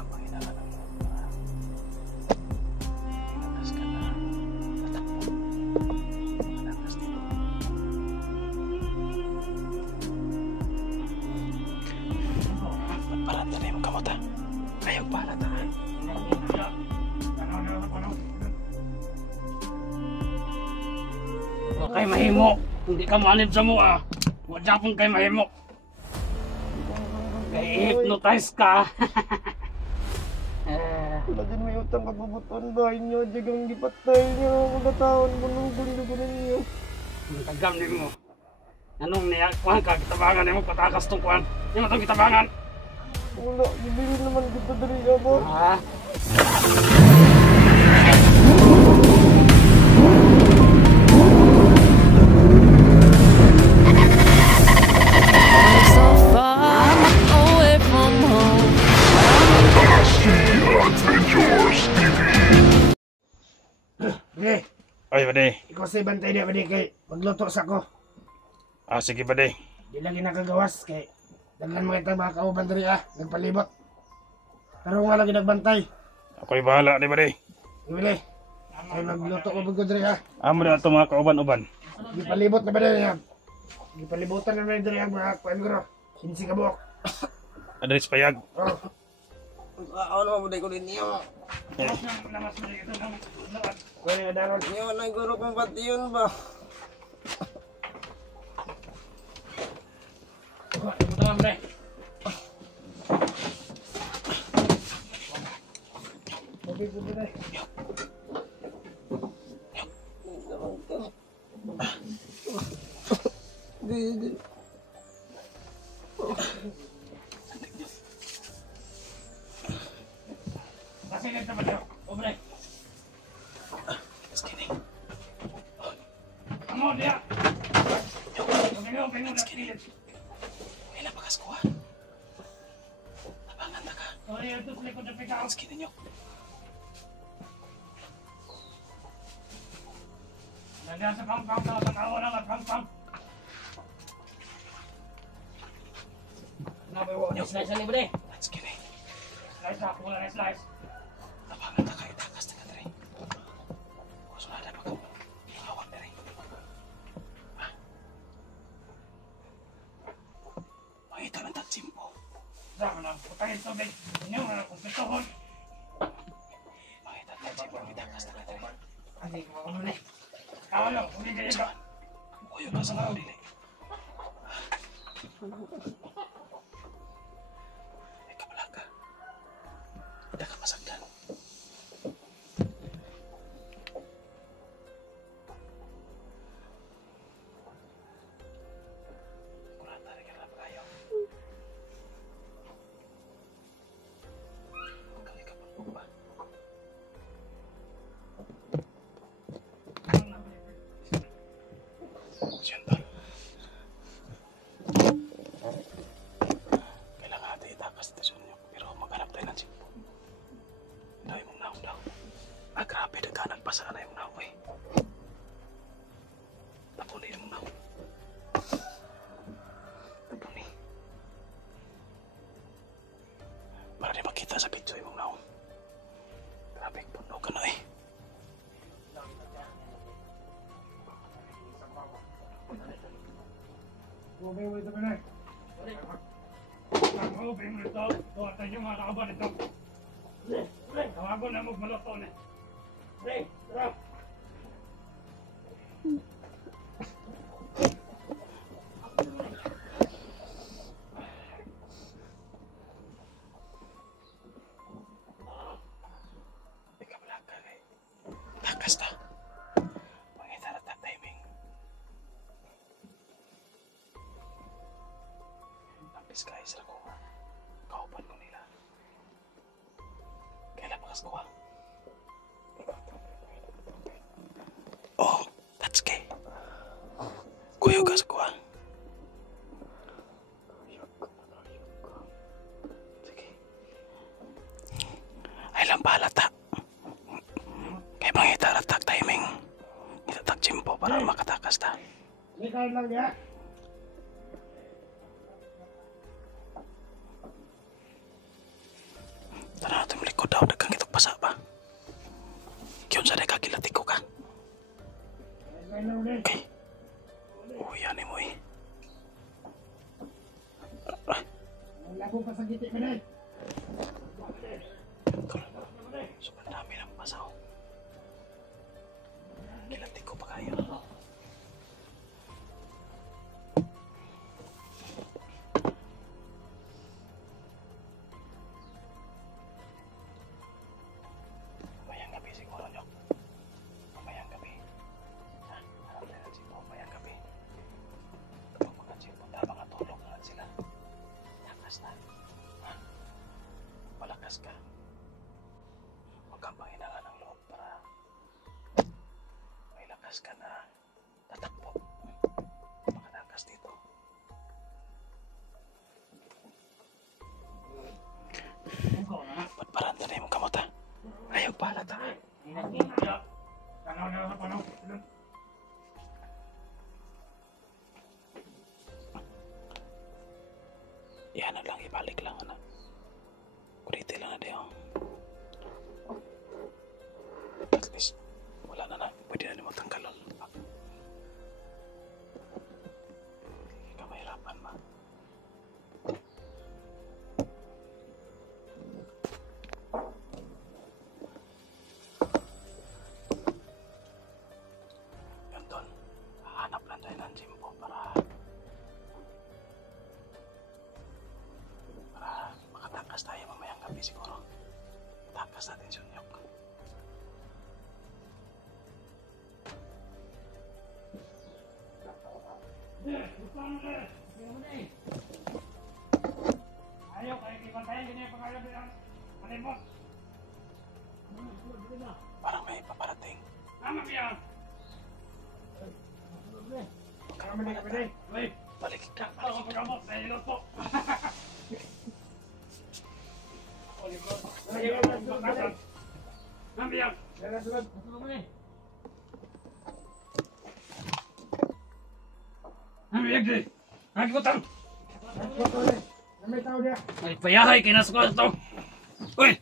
ka pang hinahanap mo. Inatas ka na. Tatakbo. Malakas dito. Magparanda na yung kamot ha. Ayaw palata ha. Huwag kayo mahimo. Hindi ka manib sa mua. Huwag pong kayo mahimo. I-hypnotize ka. Wala din may utang kabubuton bahay niyo. Digang gipatay niyo. Magataon mo nung gundo ko ninyo. Ang tagam ni mo. Anong niya? Kuhan ka. Kitabangan ni mo. Patakas tong kuhan. Yung itong kitabangan. Wala. Bibili naman kita dari abor. Bade. Ay, Bade. Ikaw sa'y bantay niya, Bade, kay magluto sa ko. Sige, Bade. Di lagi nakagawas, kay daghan mga itang mga kauban diri nagpalibot. Pero nga lagi nagbantay. Ako'y bahala, di Bade. Bade, ay magluto ko bagod diri Amo na ito mga kauban-uban. Gipalibot na Bade niya. Gipalibutan na Bade diri mga kuangro. 15 ka buok. Adres payag. Oh. Ano mo day ko din niyo. Lamas mo dito ng lahat. Kuya na daron. Niyo na guro kong pati yun ba? Ito nga, Bade. Okay, Bade. Di. Kasi nito Bade. Bade. Skinny. Amo dia. Skinny. May napakas ko ha. Nabangan na ka. Oh, ito sa likod na pikaw. Skinny nyo. Nandiyan sa pang-pang na tatawa na pang-pang. Slice ni Bade. Skinny. Slice ako wala na slice. Nabangan na ka. Itakas na ka na rin. Sunada pa ka. Nakawag na rin. Makita ng tatsimpo. Saan na putahin tubig. Inyo na kumpitohon. Makita ng tatsimpo. Itakas na ka na rin. Hindi ko makamuli. Kawan lang, kumigay ka. Uyo ka sa mga dili. Ikaw wala ka. Hindi ka masagdan. Kurata rin ka na pagayo. Ikaw pang ba? Siyempre. Kailangan natin itakas dito sa inyo. Pero maghanap tayo ng simpo. Dahil mong naon daw. Grabe, naghanap pa sana yung naon eh. Tapunin yung naon. Tapunin. Para di makita sa video yung naon. Grabe, puno ka na eh. Ubay mo ito Bade. Ubay mo ito. Tuwatan yung mga kauban ito. Tawagon na magmaluto na. Bade, tara. Ikaw wala ka eh. Takas na. Makita na ta timing. Disguise ra ko. Kaupan ko nila. Kailan pakas ko ha? Oh, that's gay. Kuyo ka sa kuha. Sige. Ay lang palata. Kaya makita na tak timing. Itatak chimpo para makatakas ta. Ikaw lang ya. Tara malakas ka. Huwag kang panghinaan ng loob para may lakas ka na tatakbo. Makatakas dito. Ba't parang na yung kamot ha? Ayaw pala ta. Tanaw na sa panaw. Yan na lang, ibalik lang na. Kuriti lang na diyo. At least, wala na na. Pwede na mo tanggalon. Hindi ka mahirapan, ma. Yun doon. Hanap lang tayo ng Jimbo para makatakas tayo mamayang gabi siguro. Takas natin si Unyok. Ayaw, kaya kibantayan din yung pangalan ng malimot. Parang may paparating. Tama ba yan? Kami na kami na. Uy, Balik ka. ako pagkamot sa ilot po. Tama yan. Tama yan, Gri. Nagkutang. Ay, payahay, kinasuko ito. Uy,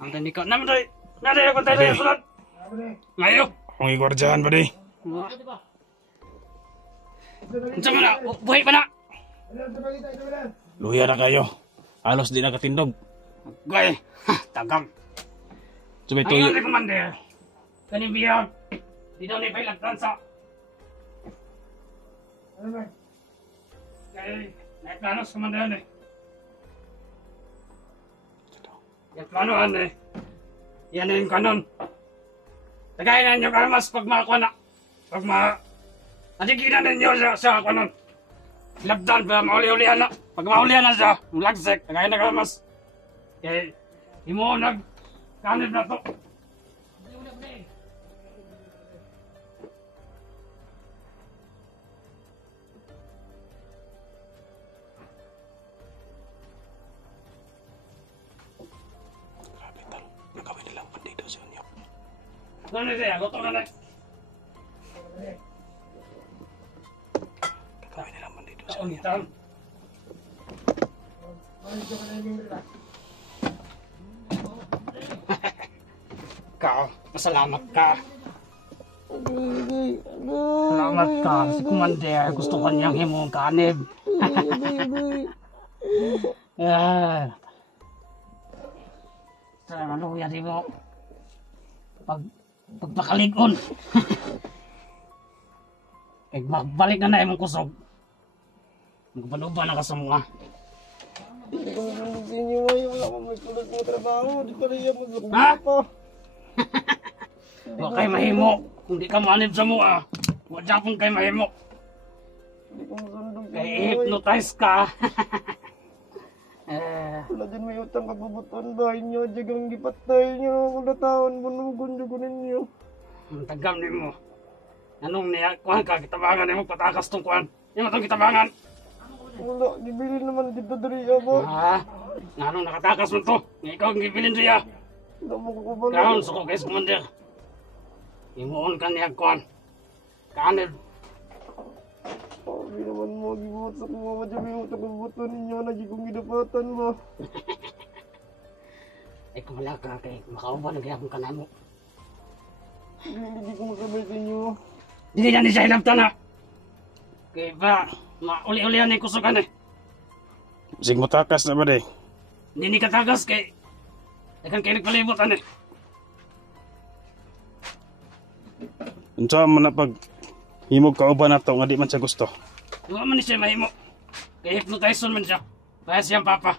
ang tanika naman tayo. Naday ako tayo sa sulat. Ngayon. Kung igwardyahan ba di? Saan mo na? Buhay pa na. Luya na kayo. Halos di nakatindog. Gay, tagang. Sumay Ang tuyo. iyong commander. Kanibiyang. Di daw ni Pailag Tansa. Kaya, naiplano sa commander eh. Yung planoan eh. Yan na yung kanon. Tagayin na ninyo karmas pag makakuha na. Pag adiginan ninyo sa kanon. Labdan ba mauli-ulihan na. Pag maulihan na siya, lagsik, tagayin na karmas. Kaya, di mo kanib na to. Grabe tal. Nagawin nilang bandido si Unyok. Ano siya? Gusto ka na. Nagawin nilang bandido si Unyok. Unitan. Kao, masalamat ka. Salamat ka. Si Commander, gusto ko niyang himong kanib. Sa maluya di mo. Pagpakalikon. Magbalik na na imong kusog. Magpanuba na ka sa mga. Hindi ko nasunog sa inyo ngayon. Wala akong may tulad mo trabaho. Di pa rin yan Ha? maglakbo pa. Huwag kayo mahimo. Kung di ka manib sa mga. Huwag pong kayo mahimo. Hindi ko masundong sa Kaya inyo ngayon. hypnotize ka. Wala din may utang kabubuton bahay niyo. Diyagang gipatay niyo. Kung nataon, bunugon niyo ninyo. Ang tagam ni mo. Anong niya? Kuhan ka, kitabangan ni mo. Patakas tong kuhan. Yung itong kitabangan. Wala, gibili naman dito dari ba? Anong nakatakas mo to? Ikaw ang gibilin siya. Wala mo kakabalo. Kaon, suko kayo sa commander. Imuon ka niya kuhan. Kanil. Sabi naman mo, gibuot sa mga madya may utang kabubuton ninyo. Nagi kong gidapatan ba? Ay kumala ka kay makauban ang gayakong kanan mo. Hindi ko makabay sa inyo. Hindi niya ni siya ilabtan na. Kaya ba, mauli-ulihan ni kusugan eh. Sig mo takas na ba di? Hindi ni katagas kay... Dagan kayo nagpalibutan eh. Unsa man na pag himog kauban na to nga di man siya gusto. Di ba man ni siya mahimo. Kaya hypnotize man siya. Kaya siyang papa.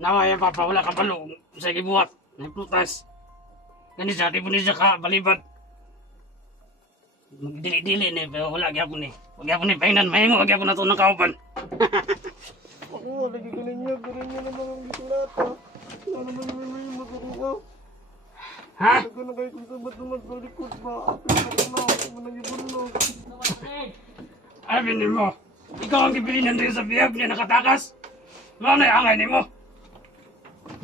Nawa yung papa, wala ka balo. Sa gibuhat, hypnotize. Kani siya, di po ni siya ka balibad. Magdili-dili ni, pero wala gyapon ni. Wag gyapon ni pahinan, mahimo, wag gyapon na to ng kauban. Ako Oo, lagi ko ninyo. Ganun nyo naman ang gisulata. Wala naman may makakuha. Ha? Taga na kayo kung sabat naman sa likod ba? Apin na ko na. Ako man ang ibulog. Abinin mo, ikaw ang gibilinan rin sa biyag niya nakatakas. Ano na angay ni mo?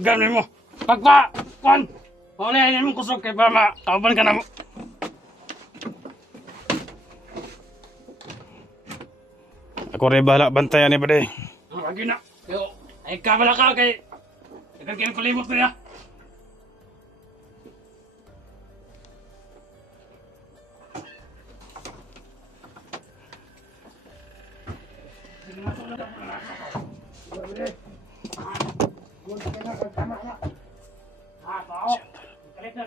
Gano'n mo. Pagpa, Kwan, paulihin mo kusog kay para makauban ka na mo. Ako rin bahala bantayan ni Bade. Ang lagi na. Yo, ay kabala ka kay... Ikaw kayo kalimot niya.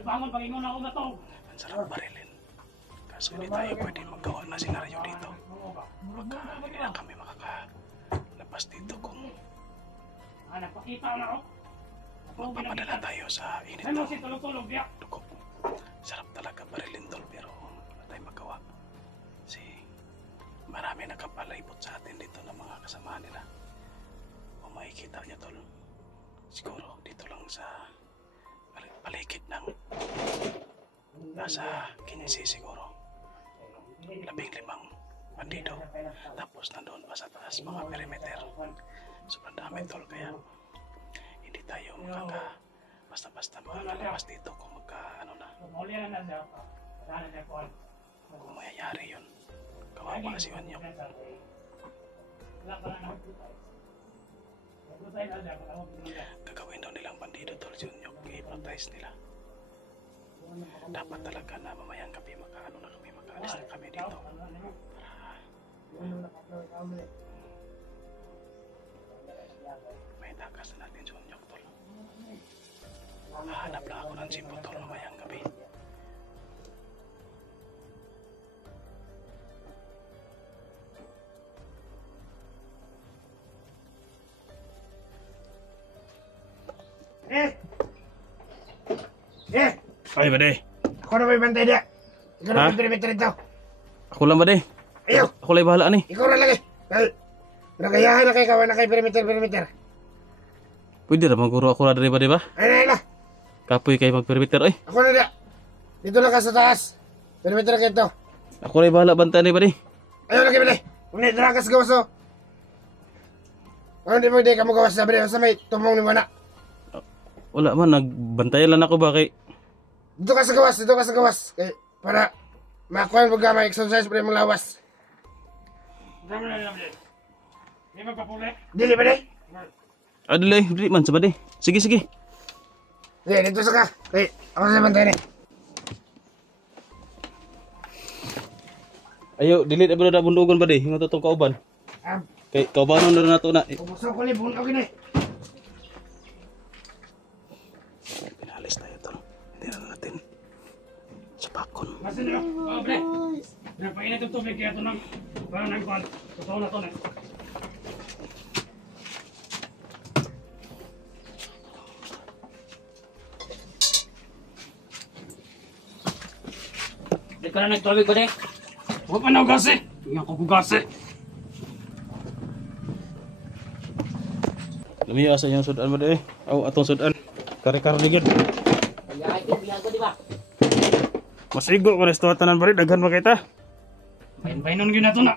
Bangon pag-ingon ako na to. Ang sarap barilin. Kaso hindi tayo pwede magawa na senaryo dito. Baka hindi na kami makakalabas dito kung Napakita na ako. magpapadala tayo sa init Ano ng si tulog-tulog niya? dugo. Sarap talaga barilin tol, pero wala tayong magawa. Kasi marami nakapalibot sa atin dito ng mga kasamahan nila. Kung makikita niya tol, siguro dito lang sa paligid ng nasa 15 siguro. 15 bandido. Tapos nandoon pa sa taas mga perimeter. Sobrang dami tol, kaya hindi tayo basta-basta makakalabas dito kung kung mayayari yun. Kawawa si Onyok. Gagawin daw nilang bandido tol si Onyok. I-hypnotize nila. Dapat talaga na mamayang gabi makaalis na kami dito. May takas na natin si Onyok tol. Hahanap lang ako ng simpo tol mamayang gabi. Ay, Bade. Ako na may bantay dia. Ikaw na Ha? may perimeter ito. Ako lang, Bade. Ayaw. Ako lang bahala ni. Ikaw na lagi. Ay, nagayahan na kayo kawan na kayo perimeter. Pwede na maguro ako na dari Bade ba? Ay, na. Kapoy kayo mag-perimeter. Ay, Ako na dia. Dito lang ka sa taas. Perimeter kayo ito. ako lang bahala bantay ni Bade. Ayaw lagi bali. Kung na ka sa gawas o. Ano di mo di ka mo gawas sa bali. Sa may tumong ni mo na. Wala man, nagbantayan lang ako ba kay... Dito ka sa gawas. Kaya, para makuha mo gamay exercise pa rin mong lawas. Dami na lang din. Di ba papuli? Dili ba di? Adilay, dili man sa Bade. Sige. Sige, dito sa ka. Kaya, ako sa bantay ni. Ayo, dili na ba na bundugon Bade? Hingo to tong kauban. Kay kaubanon na nato na. Umusaw ko ni buong ako ni. Pinalis tayo to. Hindi na natin sa bakon. Masin nyo. Oo, bre. Pinapainit yung tubig kaya ito nang... Parang nagkuhan. Totoo na to na. Di ka na nagtubig ba, de? Huwag pa na ugasi. Hindi ako ugasi. Lumiya sa inyong sudan Bade. Aw, atong sudan. Kare-kare ligid. Masigo ko resto tanan Bade, daghan ba kita? Bain-bainon yun na to na.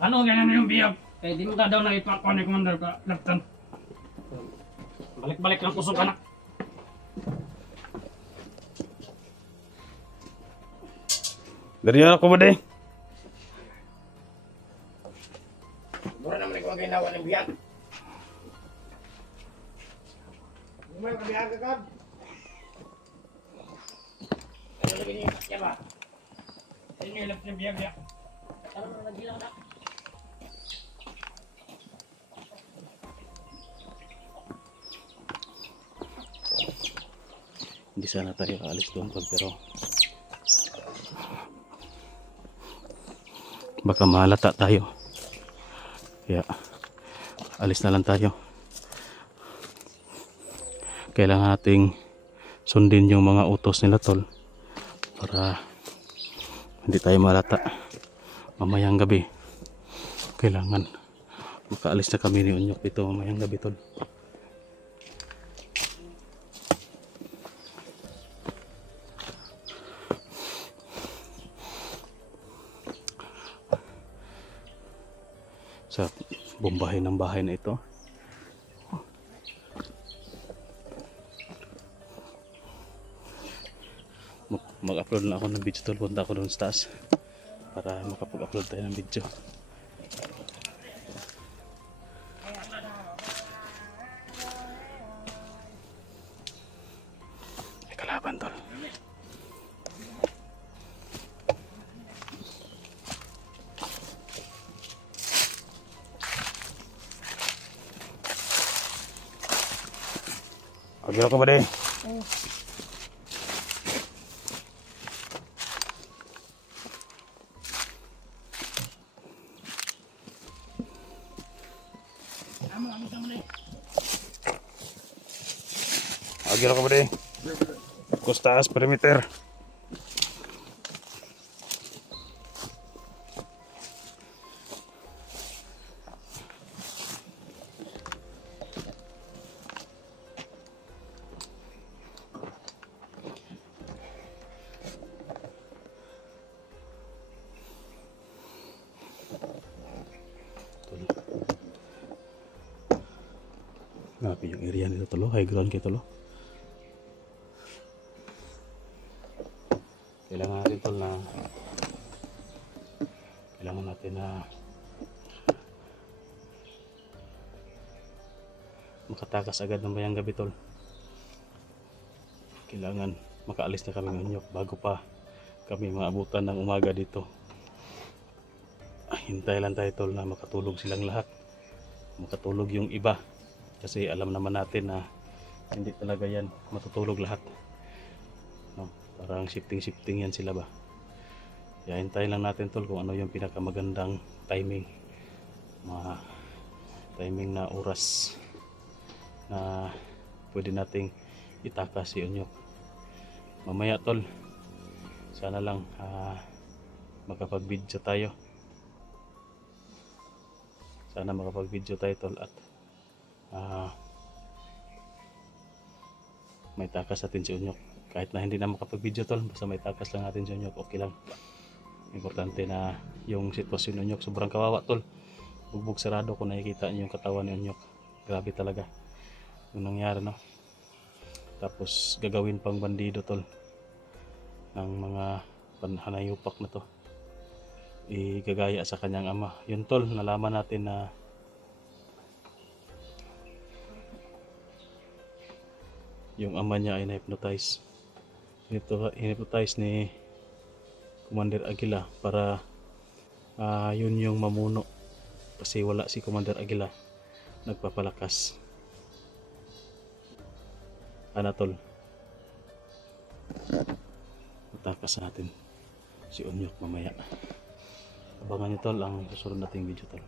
Ano ganyan yung biyag? Eh, di mo ka daw na ipakon ni Commander ka, Laptan. Balik-balik lang kusog ka na. Dari ako Bade. Mura naman ikaw ang ginawa ng biyag. Hindi mo yung kabiyag ka, Kab. Ano lagi niya? Yan ba? Yan yung ilap yung biyag ya. Ano na nagbilang na? Hindi sana tayo aalis doon pero baka mahalata tayo. Kaya alis na lang tayo. Kailangan nating sundin yung mga utos nila tol para hindi tayo malata. mamayang gabi kailangan makaalis na kami ni Unyok dito mamayang gabi tol. Sa bombahin ng bahay na ito. Mag-upload na ako ng video tol. Punta ako doon sa taas para makapag-upload tayo ng video. May kalaban tol. Agil ka ba deh? Agil ka ba deh? Kustas perimeter. Grabe yung area nito tolo, high ground kayo tolo. Kailangan natin tol na makatakas agad ng bayang gabi tol. Kailangan makaalis na kami ng Unyok bago pa kami maabutan ng umaga dito. Hintay lang tayo tol na makatulog silang lahat, makatulog yung iba. Kasi alam naman natin na hindi talaga yan matutulog lahat. No? Parang shifting yan sila ba. Kaya hintayin lang natin tol kung ano yung pinakamagandang timing. Mga timing na oras na pwede nating itakas si Unyok. Mamaya tol, sana lang makapag-video tayo. Sana makapag-video tayo tol at may takas natin si Unyok. Kahit na hindi na makapag-video tol, basta may takas lang natin si Unyok, okay lang. Importante na yung sitwasyon ni Unyok, sobrang kawawa tol. Bugbog sarado kung nakikita niyo yung katawan ni Unyok. Grabe talaga yung nangyari, no. Tapos gagawin pang bandido tol ng mga panhanayupak na to, igagaya sa kanyang ama. Yun tol, nalaman natin na yung ama niya ay na-hypnotize. Hypnotize ni Commander Aguila para yun yung mamuno. Kasi wala si Commander Aguila, nagpapalakas. Anatol, matakas natin si Unyok mamaya. Abangan nyo tol ang susunod nating video tol.